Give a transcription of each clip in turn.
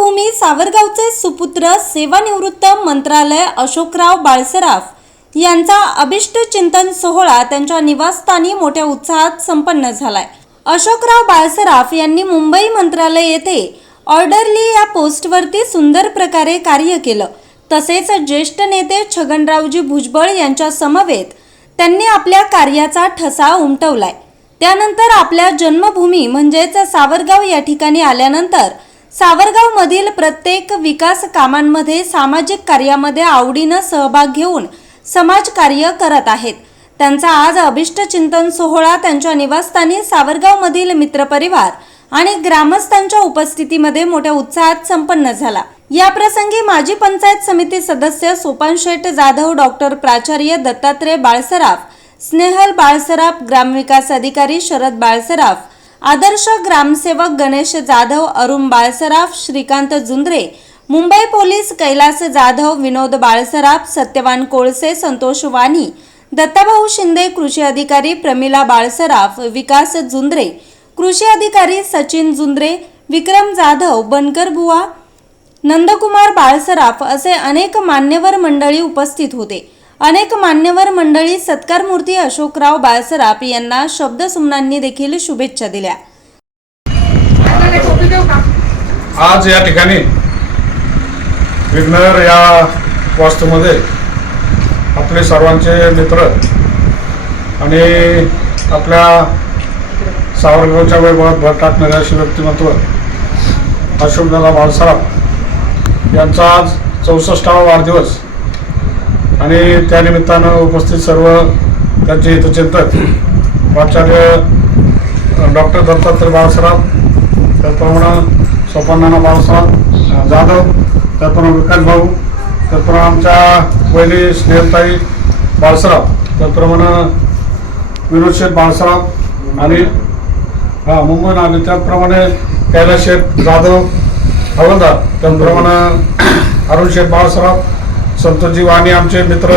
जन्मभूमी सावरगावचे सुपुत्र सेवानिवृत्त मंत्रालय अशोकराव बाळसराफ यांचा अभिष्ट चिंतन सोहळा त्यांच्या निवासस्थानी मोठ्या उत्साहात संपन्न झालाय। अशोकराव बाळसराफ यांनी मुंबई मंत्रालय येथे ऑर्डरली या पोस्टवरती सुंदर प्रकारे कार्य केलं। तसेच ज्येष्ठ नेते छगनरावजी भुजबळ यांच्या समवेत त्यांनी आपल्या कार्याचा ठसा उमटवलाय। त्यानंतर आपल्या जन्मभूमी म्हणजेच सावरगाव या ठिकाणी आल्यानंतर सावरगाव मधील प्रत्येक विकास कामांमध्ये सामाजिक कार्यामध्ये आवडीने सहभाग घेऊन समाजकार्य करत आहेत। त्यांचा आज अभिष्ट चिंतन सोहळा त्यांच्या निवासस्थानी सावरगाव मधील मित्रपरिवार आणि ग्रामस्थांच्या उपस्थितीमध्ये मोठ्या उत्साहात संपन्न झाला। या प्रसंगी माजी पंचायत समिती सदस्य सोपान शेठ जाधव, डॉक्टर प्राचार्य दत्तात्रय बाळसराफ, स्नेहल बाळसराफ, ग्रामविकास अधिकारी शरद बाळसराफ, आदर्श ग्रामसेवक गणेश जाधव, अरुण बाळसराफ, श्रीकांत जुंद्रे, मुंबई पोलीस कैलास जाधव, विनोद बाळसराफ, सत्यवान कोळसे, संतोष वाणी, दत्ताभाऊ शिंदे, कृषी अधिकारी प्रमिला बाळसराफ, विकास जुंद्रे, कृषी अधिकारी सचिन जुंद्रे, विक्रम जाधव, बनकर बुवा, नंदकुमार बाळसराफ असे अनेक मान्यवर मंडळी उपस्थित होते। अनेक मान्यवर मंडळी सत्कार मूर्ती अशोकराव बाळसराफ यांना शब्दसुमनांनी देखील शुभेच्छा दिल्या। आज या ठिकाणी विघ्नर या वास्तूमध्ये आपले सर्वांचे मित्र आणि आपल्या सावरगावच्या वैभवात भर टाकणारे असे व्यक्तिमत्व अशोकदादा बाळसराफ यांचा आज 64वा वाढदिवस आणि त्यानिमित्तानं उपस्थित सर्व त्यांचे हितचिंतक प्राचार्य डॉक्टर दत्तात्रय बाळसराफ, त्याचप्रमाणे सोपान बाळसराफ जाधव, त्याचप्रमाणे विकास भाऊ, त्याचप्रमाणे आमच्या वहिनी स्नेहलताई बाळसराफ, त्याचप्रमाणे विनोद शेठ बाळसराफ आणि मुंबईहून आले त्याचप्रमाणे कैलास शेठ जाधव हवलदार, त्याचप्रमाणे अरुण शेठ बाळसराफ, संतोषजी वाणी, आमचे मित्र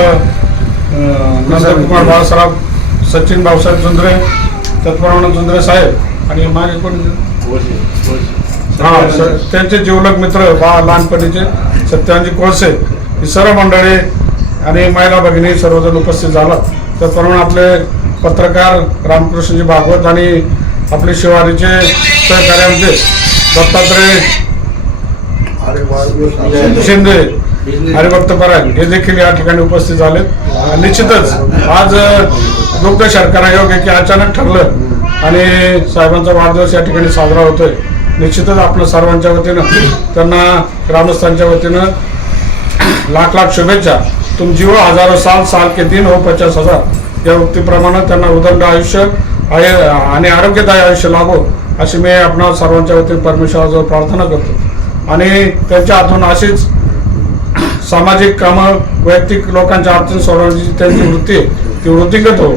नंदकुमार बाळसराफ, सचिन भाऊसाहेब जुंद्रे, त्याचप्रमाणे जुंद्रे साहेब आणि माझे कोण त्यांचे जीवलग मित्र लहानपणीचे सत्याजी कोळसे, ही सर्व मंडळी आणि महिला भगिनी सर्वजण उपस्थित झाला। त्याचप्रमाणे आपले पत्रकार रामकृष्णजी भागवत आणि आपले शिवारीचे सहकारी आमचे दत्तात्रय शिंदे, हरिभक्त परायण हे देखील या ठिकाणी उपस्थित झाले। निश्चितच आज दुःख शर्करा योग आहे की अचानक ठरलं आणि साहेबांचा वाढदिवस या ठिकाणी साजरा होतोय। निश्चितच आपल्या सर्वांच्या वतीनं त्यांना ग्रामस्थांच्या वतीनं लाख लाख शुभेच्छा। तुम जीवो हजारो साल, साल के दिन हो 50,000 या उक्तीप्रमाणे त्यांना उदंड आयुष्य आणि आरोग्यदायी आयुष्य लाभो अशी मी आपणा सर्वांच्या वतीने परमेश्वराजवळ प्रार्थना करतो आणि त्यांच्या हातून अशीच सामाजिक कामं, वैयक्तिक लोकांच्या अडचणी सोडवण्याची त्यांची वृत्ती ती वृत्तीगत हो।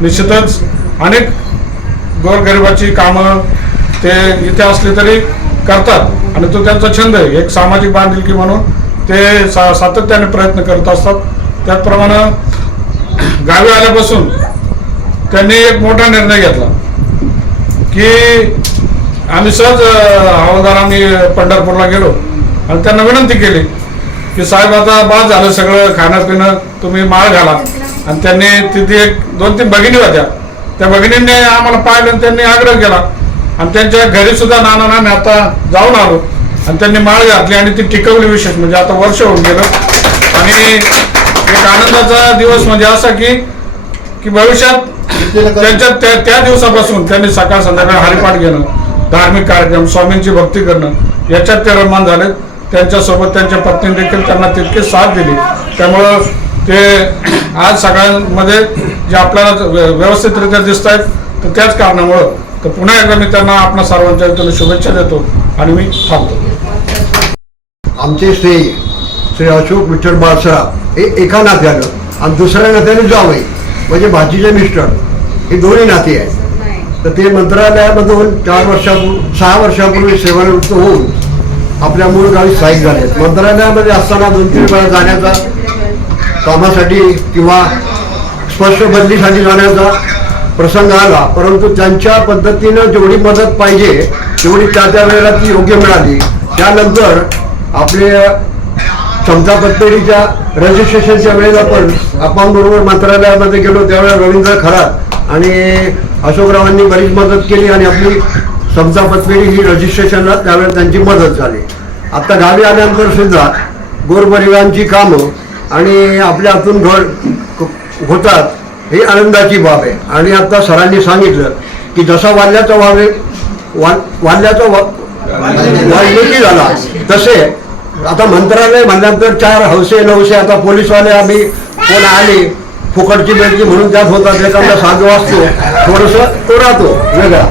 निश्चितच अनेक गोरगरिबाची कामं ते इथे असले तरी करतात आणि तो त्यांचा छंद आहे, एक सामाजिक बांधिलकी म्हणून ते सातत्याने प्रयत्न करत असतात। त्याचप्रमाणे गावी आल्यापासून त्यांनी एक मोठा निर्णय घेतला की आम्ही सहज हवालदारांनी पंढरपूरला गेलो आणि त्यांना विनंती केली की साहेब आता बाद झालं सगळं खाणं पिणं, तुम्ही माळ घाला। आणि त्यांनी तिथे एक 2-3 भगिनी होत्या, त्या भगिनींनी आम्हाला पाहिलं आणि त्यांनी आग्रह केला आणि त्यांच्या घरी सुद्धा नाना मी आता जाऊन आलो आणि त्यांनी माळ घातली आणि ती टिकवली। विशेष म्हणजे आता वर्ष होऊन गेलं आणि एक आनंदाचा दिवस म्हणजे असा की भविष्यात त्यांच्या त्या दिवसापासून त्यांनी सकाळ संध्याकाळ हरिपाठ घेणं, धार्मिक कार्यक्रम, स्वामींची भक्ती करणं याच्यात ते रममान झाले। त्यांच्यासोबत त्यांच्या पत्नीने देखील त्यांना तितके साथ दिली। त्यामुळं ते आज सगळ्यांमध्ये जे आपल्याला व्यवस्थितरित्या दिसत आहेत तर त्याच कारणामुळं तर पुन्हा एकदा मी त्यांना आपल्या सर्वांच्या वतीने शुभेच्छा देतो आणि मी थांबतो। आमचे श्री अशोक विठ्ठल बाळसराफ हे एका नात्यानं आणि दुसऱ्या नात्याने जावई म्हणजे भाजीचे मिस्टर हे दोन्ही नाते आहेत। तर ते मंत्रालयामधून 6 वर्षापूर्वी सेवानिवृत्त होऊन आपल्या मूळ गावी स्थायिक झाले। मंत्रालयामध्ये असताना 2-3 वेळा जाण्याचा, कामासाठी किंवा स्पष्ट बदलीसाठी जाण्याचा प्रसंग आला, परंतु त्यांच्या पद्धतीनं जेवढी मदत पाहिजे तेवढी त्या वेळेला ती योग्य मिळाली त्यानंतर आपले समता पतपेढीच्या रजिस्ट्रेशनच्या वेळेला आपण बरोबर मंत्रालयामध्ये गेलो त्यावेळेला रवींद्र खरात आणि अशोकरावांनी बरीच मदत केली आणि आपली समता पतपेढी ही रजिस्ट्रेशनला त्यावेळेला त्यांची मदत झाली. आता गावी आल्यानंतर सुद्धा गोरगरिबांची कामं आणि आपल्या हातून घर होतात ही आनंदाची बाब आहे. आणि आता सरांनी सांगितलं की जसा वाल्ल्याचा वाल्मिकी झाला तसे आता मंत्रालय म्हणल्यानंतर 4 हौसे 900 आता पोलीसवाले आम्ही कोण आले फुकटची बेडची म्हणून त्यात होतात एखादा साधू असतो थोडंसं तो राहतो वेगळा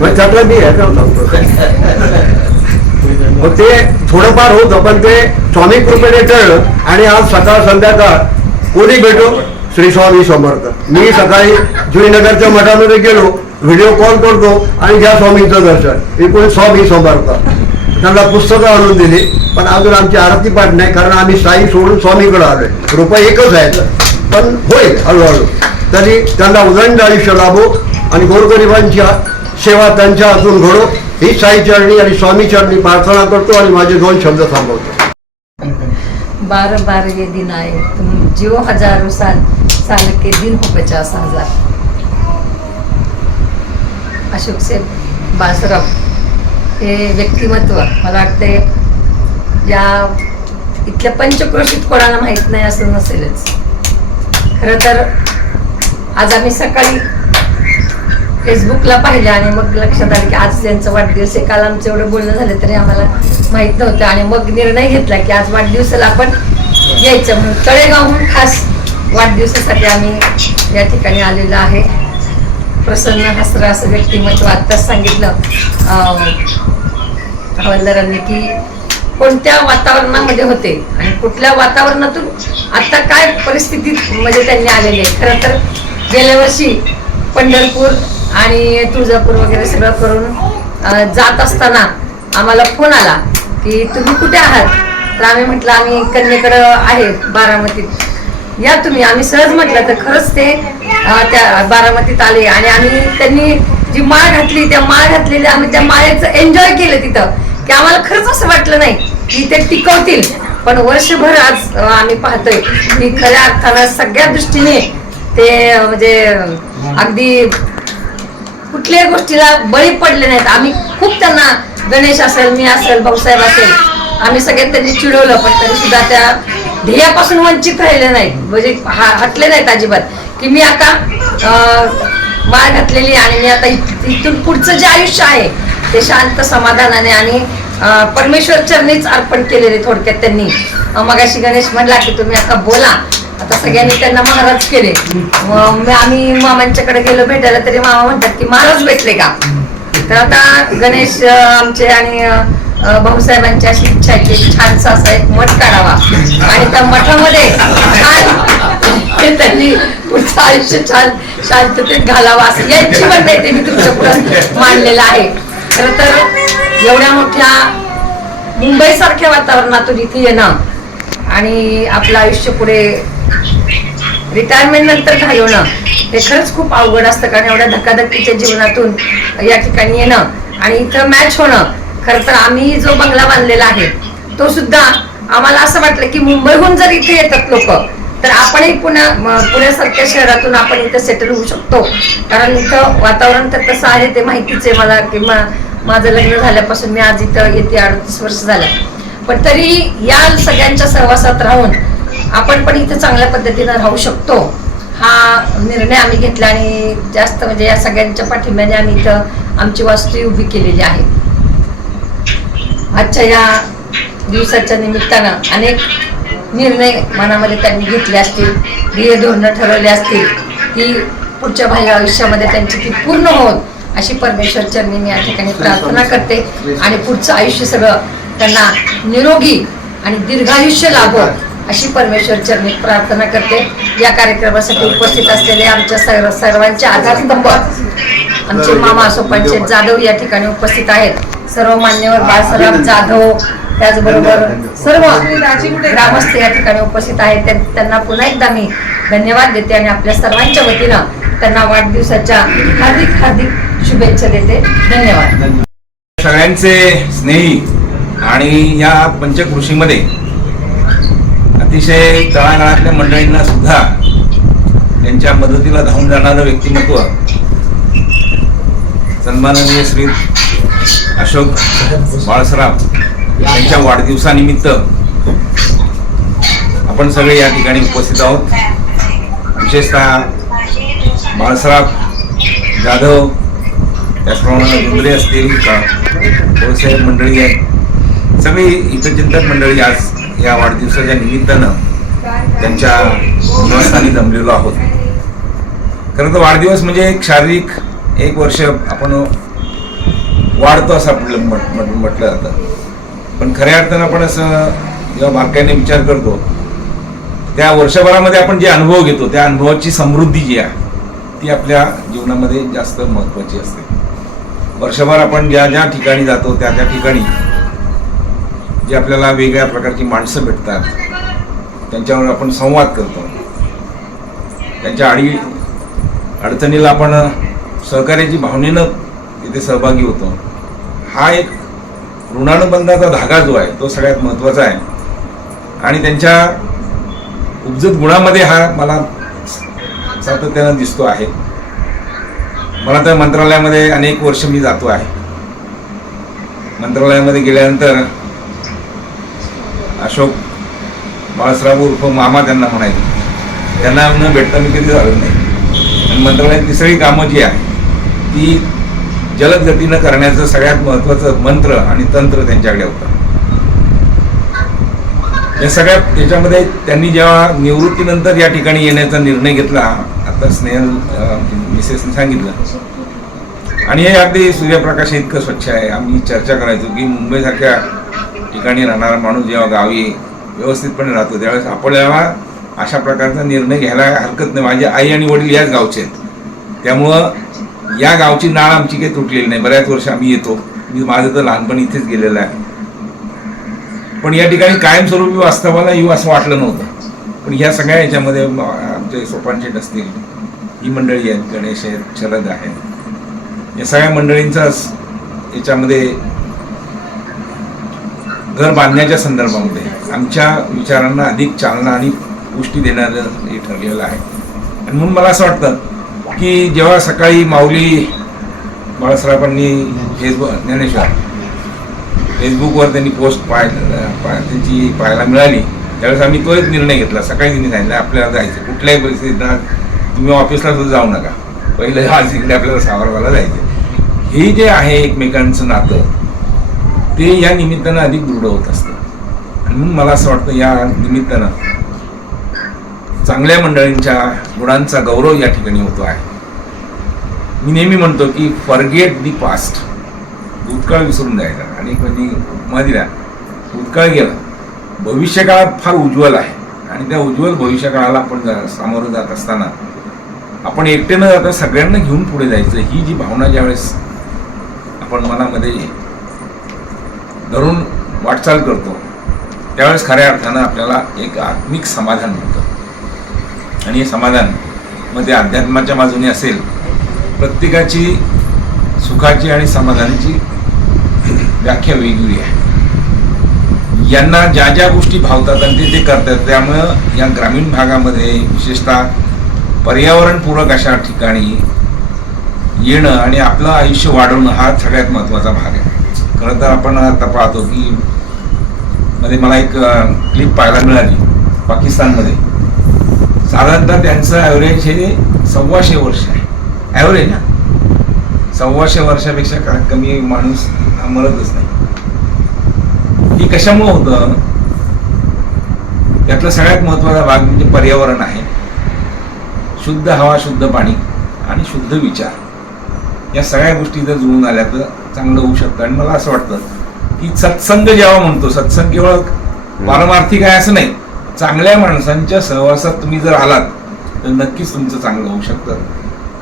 मग त्यातला मी आहे मग ते थोडंफार होतं पण ते स्वामी कृपेने टळलं. आणि आज सकाळ संध्याकाळ कोणी भेटो श्री स्वामी समर्थ. मी सकाळी जुईनगरच्या मठामध्ये गेलो व्हिडिओ कॉल करतो आणि घ्या स्वामींचं दर्शन एकूण स्वामी समर्थ. त्यांना पुस्तकं आणून दिली पण अजून आमची आरती पाठ नाही कारण आम्ही साई सोडून स्वामीकडे आलोय. रुपये एकच आहेत पण होईल हळूहळू. तरी त्यांना उदंड आयुष्य लाभो आणि गोरगरिबांची सेवा त्यांच्या हातून घडो ही साई चरणी आणि स्वामी चरणी प्रार्थना करतो आणि माझे 2 शब्द थांबवतो. 12 ये दिन आए तुम जियो हजारों साल के दिन हो 50,000. अशोक से बाळसराव हे व्यक्तिमत्व मला वाटते या इथल्या पंचक्रोशीत कोणाला माहीत नाही असं नसेलच. खरं तर आज आम्ही सकाळी फेसबुकला पाहिलं आणि मग लक्षात आलं की आज त्यांचा वाढदिवस आहे. काल आमचं एवढं बोलणं झालं तरी आम्हाला माहीत नव्हतं आणि मग निर्णय घेतला की आज वाढदिवसाला आपण यायचं म्हणून तळेगावहून खास वाढदिवसासाठी आम्ही या ठिकाणी आलेलो आहे. प्रसन्न हसरा असं व्यक्तिमत्व आत्ताच सांगितलं हवालदारांनी की कोणत्या वातावरणामध्ये होते आणि कुठल्या वातावरणातून आता काय परिस्थितीत म्हणजे त्यांनी आलेले. खरं तर गेल्या वर्षी पंढरपूर आणि तुळजापूर वगैरे सगळं करून जात असताना आम्हाला फोन आला की तुम्ही कुठे आहात. तर आम्ही म्हटलं आम्ही कन्येकडं आहे बारामतीत, या तुम्ही. आम्ही सहज म्हटलं तर खरंच ते त्या बारामतीत आले आणि आम्ही त्यांनी जी माळ घातली त्या माळ घातलेली आम्ही त्या माळेचं एन्जॉय केलं तिथं की आम्हाला खरंच असं वाटलं नाही की ते टिकवतील. पण वर्षभर आज आम्ही पाहतोय की खऱ्या अर्थानं सगळ्या दृष्टीने ते म्हणजे अगदी कुठल्याही गोष्टीला बळी पडले नाहीत. आम्ही खूप त्यांना गणेश असेल मी असेल भाऊसाहेब असेल आम्ही सगळ्यात त्यांनी चिडवलं पण तरी सुद्धा त्या ध्येयापासून वंचित राहिले नाहीत म्हणजे हटले नाहीत अजिबात की मी आता माळ घातलेली आणि मी आता इथून पुढचं जे आयुष्य आहे ते शांत समाधानाने आणि परमेश्वर चरणीच अर्पण केलेले. थोडक्यात त्यांनी मगाशी गणेश म्हणला की तुम्ही आता बोला. आता सगळ्यांनी त्यांना महाराज केले. आम्ही मामांच्याकडे गेलो भेटायला तरी मामा म्हणतात की महाराज भेटले का. तर आता गणेश आमचे आणि भाऊसाहेबांची अशी इच्छा आहे की छानसा असा एक मठ काढावा आणि त्या मठामध्ये छान त्यांनी पुढचं आयुष्य छान शांततेत घालावं असं यांची म्हणणं ते मी तुमच्या पुढे मांडलेलं आहे. खरं तर एवढ्या मोठ्या मुंबई सारख्या वातावरणातून इथे येणं आणि आपलं आयुष्य पुढे रिटायरमेंट नंतर घालवणं हे खरंच खूप अवघड असतं कारण एवढ्या धकाधकीच्या जीवनातून या ठिकाणी येणं आणि इथं मॅच होणं. खरं तर आम्ही जो बंगला बांधलेला आहे तो सुद्धा आम्हाला असं वाटलं की मुंबईहून जर इथे येतात लोक तर आपणही पुण्यासारख्या शहरातून आपण इथं सेटल होऊ शकतो कारण इथं वातावरण तर तसं आहे ते माहितीच आहे मला की माझं लग्न झाल्यापासून मी आज इथं येते 38 वर्ष झालं. पण तरी या सगळ्यांच्या सहवासात राहून आपण पण इथं चांगल्या पद्धतीनं राहू शकतो हा निर्णय आम्ही घेतला आणि जास्त म्हणजे या सगळ्यांच्या पाठिंब्याने आम्ही इथं आमची वास्तू उभी केलेली आहे. आजच्या या दिवसाच्या निमित्तानं अनेक निर्णय मनामध्ये त्यांनी घेतले असतील, ध्येय धोरणं ठरवले असतील की पुढच्या भावी आयुष्यामध्ये त्यांची ती पूर्ण होत अशी परमेश्वर चरणी मी या ठिकाणी प्रार्थना करते आणि पुढचं आयुष्य सगळं त्यांना निरोगी आणि दीर्घायुष्य लाभो अशी परमेश्वर चरणी प्रार्थना करते. या कार्यक्रमासाठी उपस्थित असलेले आमच्या सर्वांचे आधारस्तंभ आमचे मामा सोपांचे जाधव या ठिकाणी उपस्थित आहेत. सर्व मान्यवर बाळसराव जाधव त्याचबरोबर सर्व ग्रामस्थ या ठिकाणी उपस्थित आहेत. त्यांना पुन्हा एकदा मी धन्यवाद देते आणि आपल्या सर्वांच्या वतीनं त्यांना वाढदिवसाच्या हार्दिक हार्दिक शुभेच्छा देते. धन्यवाद. सगळ्यांचे स्नेही आणि या पंचकृषीमध्ये अतिशय तळागाळातल्या मंडळींना सुद्धा त्यांच्या मदतीला धावून जाणारं व्यक्तिमत्व सन्माननीय श्री अशोक बाळसराफ यांच्या वाढदिवसानिमित्त आपण सगळे या ठिकाणी उपस्थित आहोत. विशेषतः बाळसराफ जाधव, त्याचप्रमाणे गुंद्रे असतील, कोळसे मंडळी आहेत, सगळी हितचिंतक मंडळी आज या वाढदिवसाच्या निमित्तानं त्यांच्या निवासस्थानी जमलेलो आहोत. खरं तर वाढदिवस म्हणजे एक शारीरिक 1 वर्ष आपण वाढतो असं आपलं म्हटलं जातं, पण खऱ्या अर्थानं आपण असं जेव्हा बारकाईने विचार करतो त्या वर्षभरामध्ये आपण जे अनुभव घेतो त्या अनुभवाची समृद्धी जी आहे ती आपल्या जीवनामध्ये जास्त महत्त्वाची असते. वर्षभर आपण ज्या ज्या ठिकाणी जातो त्या त्या ठिकाणी जे आपल्याला वेगळ्या प्रकारची माणसं भेटतात, त्यांच्यावर आपण संवाद करतो, त्यांच्या अडचणीला आपण सहकार्याची भावनेनं तिथे सहभागी होतो. हा एक ऋणानुबंधाचा धागा जो आहे तो सगळ्यात महत्त्वाचा आहे आणि त्यांच्या उपजत गुणामध्ये हा मला सातत्यानं दिसतो आहे. मला तर मंत्रालयामध्ये अनेक वर्ष मी जातो आहे. मंत्रालयामध्ये गेल्यानंतर अशोक बाळसराफ उर्फ मामा त्यांना म्हणायचे, त्यांना न भेटता मी कधी झालो नाही. आणि मंत्रालयातली सगळी कामं जी आहे ती जलद गतीनं करण्याचं सगळ्यात महत्त्वाचं मंत्र आणि तंत्र त्यांच्याकडे होतं. या सगळ्या याच्यामध्ये त्यांनी जेव्हा निवृत्तीनंतर या ठिकाणी येण्याचा निर्णय घेतला, आता स्नेहल मिसेसने सांगितलं, आणि हे अगदी सूर्यप्रकाश इतकं स्वच्छ आहे. आम्ही चर्चा करायचो की मुंबईसारख्या ठिकाणी राहणारा माणूस जेव्हा गावी व्यवस्थितपणे राहतो त्यावेळेस आपल्याला अशा प्रकारचा निर्णय घ्यायला हरकत नाही. माझी आई आणि वडील याच गावचे आहेत, त्यामुळं या गावची नाळ आमची काही तुटलेली नाही. बऱ्याच वर्ष आम्ही येतो. माझं तर लहानपण इथेच गेलेलं आहे, पण या ठिकाणी कायमस्वरूपी वास्तवाला येऊ असं वाटलं नव्हतं. पण ह्या सगळ्या याच्यामध्ये आमचे सोपान शेठ असतील, ही मंडळी आहेत, गणेश आहेत, शरद आहेत, या सगळ्या मंडळींचा याच्यामध्ये घर बांधण्याच्या संदर्भामध्ये आमच्या विचारांना अधिक चालना आणि पुष्टी देणारं हे ठरलेलं आहे. आणि म्हणून मला असं वाटतं की जेव्हा सकाळी माऊली बाळसराफांनी फेसबुकवर त्यांनी पोस्ट त्यांची पाहायला मिळाली त्यावेळेस आम्ही तोच निर्णय घेतला. सकाळी त्यांनी सांगितलं आपल्याला जायचं, कुठल्याही परिस्थितीत तुम्ही ऑफिसला सुद्धा जाऊ नका, पहिलं आज इकडे आपल्याला सावरगावला जायचं. हे जे आहे एकमेकांचं नातं ते या निमित्तानं अधिक दृढ होत असतं. आणि म्हणून मला असं वाटतं या निमित्तानं चांगल्या मंडळींच्या गुणांचा गौरव या ठिकाणी होतो आहे. मी नेहमी म्हणतो की फॉरगेट दी पास्ट, भूतकाळ विसरून जायचा. आणि कोणी उपमा दिला, भूतकाळ गेला, भविष्यकाळ फार उज्ज्वल आहे आणि त्या उज्ज्वल भविष्यकाळाला आपण सामोरं जात असताना आपण एकटे न जाता सगळ्यांना घेऊन पुढे जायचं, ही जी भावना ज्यावेळेस आपण मनामध्ये धरून वाटचाल करतो त्यावेळेस खऱ्या अर्थानं आपल्याला एक आत्मिक समाधान मिळतं. आणि हे समाधान मग ते अध्यात्माच्या बाजूने असेल, प्रत्येकाची सुखाची आणि समाधानाची व्याख्या वेगवेगळी आहे. यांना ज्या ज्या गोष्टी भावतात आणि ते करतात, त्यामुळं या ग्रामीण भागामध्ये विशेषतः पर्यावरणपूरक अशा ठिकाणी येणं आणि आपलं आयुष्य वाढवणं हा सगळ्यात महत्त्वाचा भाग आहे. खरं तर आपण आता पाहतो की मध्ये मला एक क्लिप पाहायला मिळाली पाकिस्तानमध्ये. साधारणतः त्यांचं ॲव्हरेज हे 125 वर्ष आहे. ॲव्हरेज ना 125 वर्षापेक्षा कमी माणूस मरतच नाही. ही कशामुळं होतं? यातला सगळ्यात महत्त्वाचा भाग म्हणजे पर्यावरण आहे. शुद्ध हवा, शुद्ध पाणी आणि शुद्ध विचार, या सगळ्या गोष्टी जर जुळून आल्या तर चांगलं होऊ शकतं. आणि मला असं वाटतं की सत्संग जेव्हा म्हणतो, सत्संग केवळ पारमार्थिक आहे असं नाही, चांगल्या माणसांच्या सहवासात तुम्ही जर आलात तर नक्कीच तुमचं चांगलं होऊ शकतं.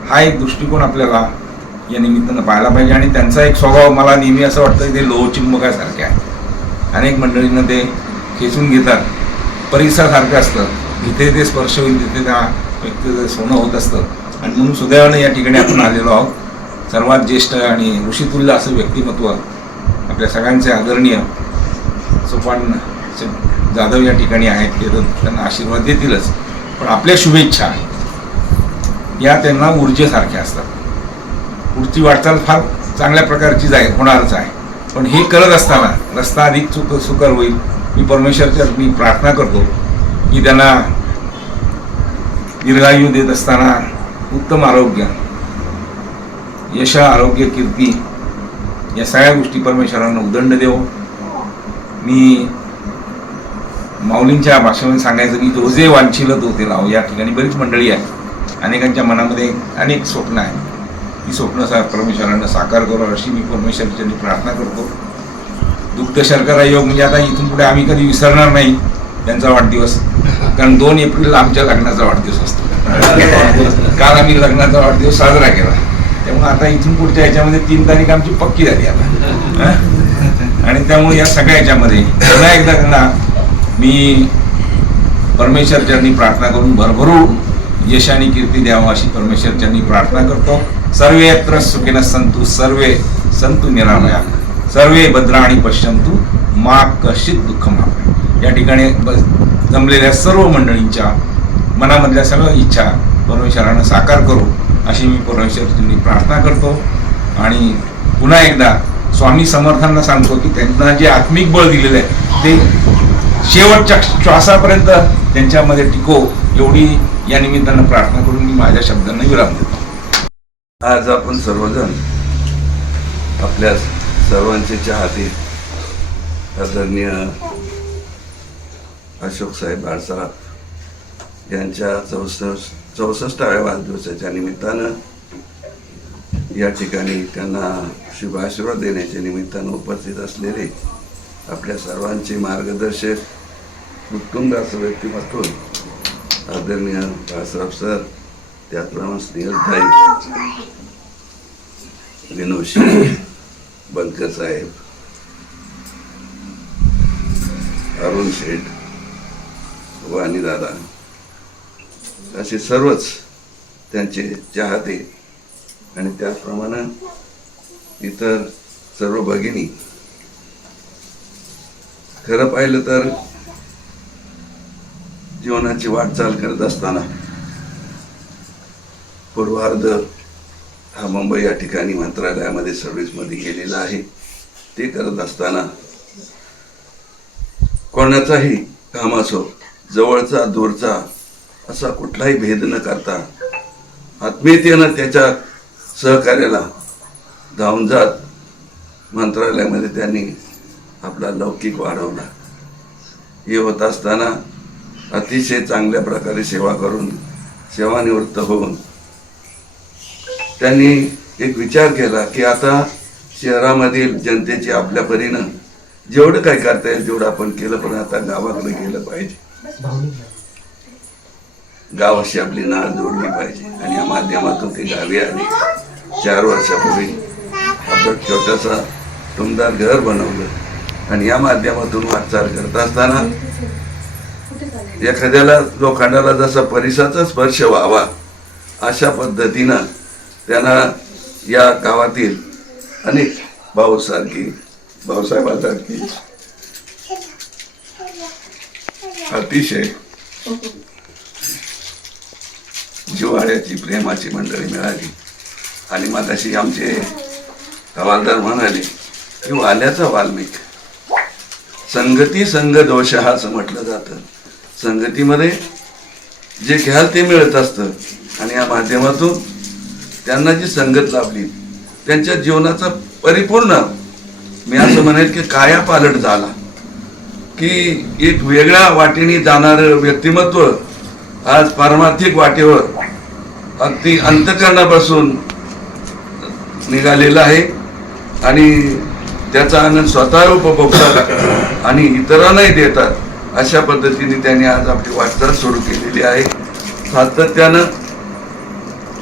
हा एक दृष्टिकोन आपल्याला या निमित्तानं पाहायला पाहिजे. आणि त्यांचा एक स्वभाव मला नेहमी असं वाटतं की ते लोहचुंबकासारखे आहे. अनेक मंडळींना ते खेचून घेतात, परिसरासारखं असतं, जिथे ते स्पर्श होईल तिथे त्या व्यक्तीचं सोनं होत असतं. आणि म्हणून सुदैवानं या ठिकाणी आपण आलेलो आहोत. सर्वात ज्येष्ठ आणि ऋषितुल्य असं व्यक्तिमत्व, आपल्या सगळ्यांचे आदरणीय सोपान जाधव या ठिकाणी आहेत ते तर त्यांना आशीर्वाद देतीलच, पण आपल्या शुभेच्छा या त्यांना ऊर्जेसारख्या असतात. पुढची वाटचाल फार चांगल्या प्रकारची होणारच आहे, पण हे करत असताना रस्ता अधिक सुकर होईल. मी परमेश्वरच्या प्रार्थना करतो की त्यांना दीर्घायू देत असताना उत्तम आरोग्य, यश, आरोग्य, कीर्ती या सगळ्या गोष्टी परमेश्वरानं उदंड देव. मी माऊलींच्या भाषेमध्ये सांगायचं की जो जे वांछिलं तो ते लाव. या ठिकाणी बरीच मंडळी आहे, अनेकांच्या मनामध्ये अनेक स्वप्न आहेत. ती स्वप्न परमेश्वरानं साकार करू अशी मी परमेश्वराची प्रार्थना करतो. दुग्ध शर्करा योग म्हणजे आता इथून पुढे आम्ही कधी विसरणार नाही त्यांचा वाढदिवस, कारण 2 एप्रिलला आमच्या लग्नाचा वाढदिवस असतो. काल आम्ही लग्नाचा वाढदिवस साजरा केला, त्यामुळे आता इथून पुढच्या याच्यामध्ये 3 तारीख आमची पक्की झाली आता. आणि त्यामुळे या सगळ्या याच्यामध्ये पुन्हा एकदा त्यांना मी परमेश्वरचरणी प्रार्थना करून भरभरून यश आणि कीर्ती द्यावं अशी परमेश्वरचरणी प्रार्थना करतो. सर्वे यत्र सुखिनः सन्तु सर्वे सन्तु निरामया सर्वे भद्राणि पश्यन्तु मा कश्चित् दुःखम् आपले. या ठिकाणी जमलेल्या सर्व मंडळींच्या मनामधल्या सगळ्या इच्छा परमेश्वरानं साकार करू अशी मी परमेश्वरचरणी प्रार्थना करतो. आणि पुन्हा एकदा स्वामी समर्थांना सांगतो की त्यांना जे आत्मिक बळ दिलेलं आहे ते शेवटच्या श्वासापर्यंत त्यांच्यामध्ये टिको, एवढी या निमित्तानं प्रार्थना करून मी माझ्या शब्दांना विराम देतो. आज आपण सर्वजण आपल्या सर्वांचे चाहते आदरणीय अशोक साहेब बाळसराफ यांच्या 64व्या वाढदिवसाच्या निमित्तानं या ठिकाणी त्यांना शुभ आशीर्वाद देण्याच्या निमित्तानं उपस्थित असलेले आपल्या सर्वांचे मार्गदर्शक उत्तुंग असं व्यक्तिमत्व आदरणीय बाळसराफ सर, त्याचप्रमाणे स्नेहलताई, विनोशी, बनकर साहेब, अरुण शेठ, वाणी दादा असे सर्वच त्यांचे चाहते आणि त्याचप्रमाणे इतर सर्व भगिनी. खरं पाहिलं तर जीवनाची वाटचाल करत असताना पूर्वार्ध हा मुंबई या ठिकाणी मंत्रालयामध्ये सर्व्हिसमध्ये गेलेला आहे. ते करत असताना कोणाचाही काम असो, जवळचा दूरचा असा कुठलाही भेद न करता आत्मीयतेनं त्याच्या सहकार्याला धावून जात मंत्रालयामध्ये त्यांनी आपला लौकिक वाढवला. हे होत असताना अतिशय चांगल्या प्रकारे सेवा करून सेवानिवृत्त होऊन त्यांनी एक विचार केला की आता शहरामधील जनतेची आपल्या परीनं जेवढं काय करता येईल तेवढं आपण केलं, पण आता गावाकडे गेलं पाहिजे, गावाशी आपली नाळ जोडली पाहिजे. आणि या माध्यमातून ते गावी आले. 4 वर्षापूर्वी आपलं छोटंसं टुमदार घर बनवलं आणि या माध्यमातून वाटचाल करत असताना एखाद्याला लोखंडाला जसा परिसराचा स्पर्श व्हावा अशा पद्धतीनं त्यांना या गावातील अनेक भाऊसाहेबांसारखी अतिशय जिव्हाळ्याची प्रेमाची मंडळी मिळाली. आणि मगाशी आमचे हवालदार म्हणाले की वाल्याचा वाल्मिक, संगती संग दोष हा असं म्हटलं जातं. संगतीमध्ये जे घ्याल ते मिळत असतं आणि या माध्यमातून त्यांना जी संगत लाभली त्यांच्या जीवनाचा परिपूर्ण, मी असं म्हणेल की कायापालट झाला. की एक वेगळ्या वाटेने जाणारं व्यक्तिमत्व आज पारमार्थिक वाटेवर अगदी अंतःकरणापासून निघालेलं आहे आणि त्याचा आनंद स्वतः उपभोगतात आणि इतरांनाही देतात. अशा पद्धतीने त्यांनी आज आपली वाटचाल सुरू केलेली आहे. सातत्यानं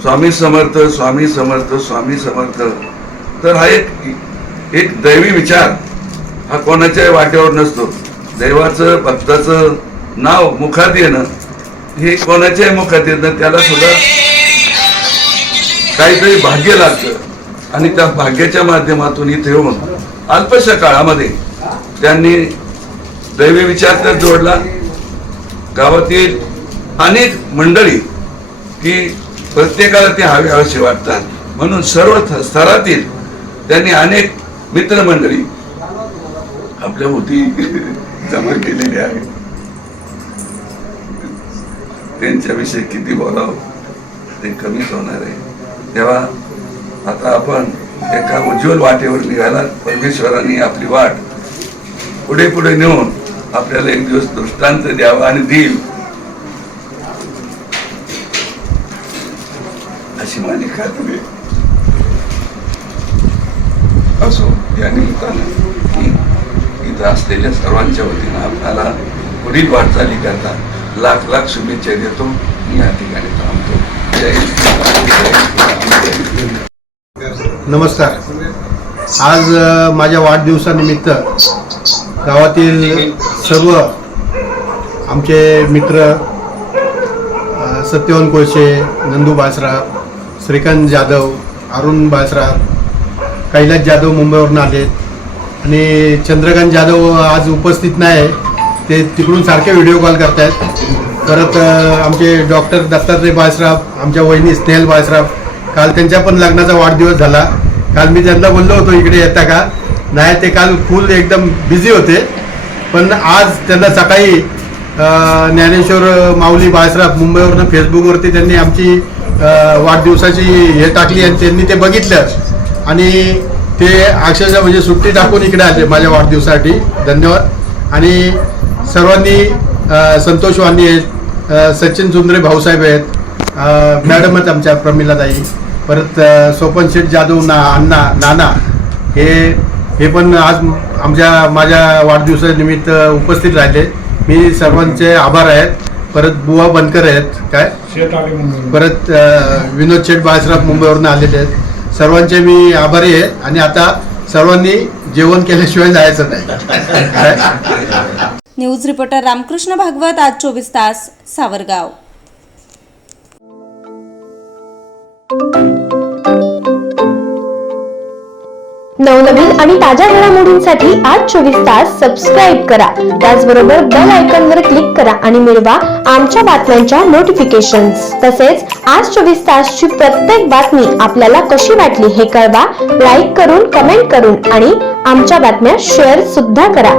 स्वामी समर्थ, स्वामी समर्थ, स्वामी समर्थ. तर हा एक दैवी विचार हा कोणाच्याही वाटेवर नसतो. दैवाचं भक्ताचं नाव मुखात येणं हे कोणाच्याही मुखात येतं, त्याला सुद्धा काहीतरी भाग्य लागतं आणि त्या भाग्याच्या माध्यमातून इथे येऊन अल्पशा काळामध्ये त्यांनी दैवी विचार तर जोडला. गावातील अनेक मंडळी की प्रत्येकाला ते हवे वाटतात, म्हणून सर्व स्तरातील त्यांनी अनेक मित्रमंडळी आपल्या भोवती जमा केलेली आहे. त्यांच्याविषयी किती बोलावं ते कमीच होणार आहे. तेव्हा आता आपण एका उज्ज्वल वाटेवर निघाला. परमेश्वरांनी आपली वाट पुढे पुढे नेऊन आपल्याला एक दिवस दृष्टांत द्यावा आणि देईल अशी माझी खात्री आहे. असो, या निमित्तानं इथं असलेल्या सर्वांच्या वतीनं आपल्याला पुढील वाटचाली करता लाख लाख शुभेच्छा देतो. मी या ठिकाणी थांबतो. जय हिंद. नमस्कार. आज माझ्या वाढदिवसानिमित्त गावातील सर्व आमचे मित्र सत्यवान कोळशे, नंदू बाळसराव, श्रीकांत जाधव, अरुण बाळसराव, कैलास जाधव मुंबईवरून आलेत आणि चंद्रकांत जाधव आज उपस्थित नाही. ते तिकडून सारखे व्हिडिओ कॉल करत आहेत. परत आमचे डॉक्टर दत्तात्रय बाळसराव, आमच्या वहिनी स्नेहल बाळसराव, काल त्यांच्या पण लग्नाचा वाढदिवस झाला. काल मी त्यांना बोललो होतो इकडे येता का, नाही ते काल फुल एकदम बिझी होते. पण आज त्यांना सकाळी ज्ञानेश्वर माऊली बाळसराव मुंबईवरून फेसबुकवरती त्यांनी आमची वाढदिवसाची हे टाकली आणि त्यांनी ते बघितलं आणि ते अक्षरशः म्हणजे सुट्टी टाकून इकडे आले माझ्या वाढदिवसासाठी. धन्यवाद. आणि सर्वांनी संतोष वाणी आहेत, सचिन सुंदरे भाऊसाहेब आहेत, मॅडम आहेत आमच्या प्रमिलाताई, परत सोपन शेठ जाधव नाना हे पण आज माझ्या वाढदिवसानिमित्त उपस्थित राहिले. मी सर्वांचे आभार आहेत. परत बुवा बनकर आहेत काय, परत विनोद शेठ बाळसराव मुंबईवरून आलेले आहेत. सर्वांचे मी आभारी आहे. आणि आता सर्वांनी जेवण केल्याशिवाय जायचं नाही. न्यूज रिपोर्टर रामकृष्ण भागवत, आज 24 तास, सावरगाव. नवनवीन आणि ताज्या घडामोडींसाठी आज 24 तास सबस्क्राईब करा. त्याचबरोबर बेल आयकॉनवर क्लिक करा आणि मिळवा आमच्या बातम्यांच्या नोटिफिकेशन्स. तसेच आज 24 तासची प्रत्येक बातमी आपल्याला कशी वाटली हे कळवा. लाईक करून, कमेंट करून आणि आमच्या बातम्या शेअर सुद्धा करा.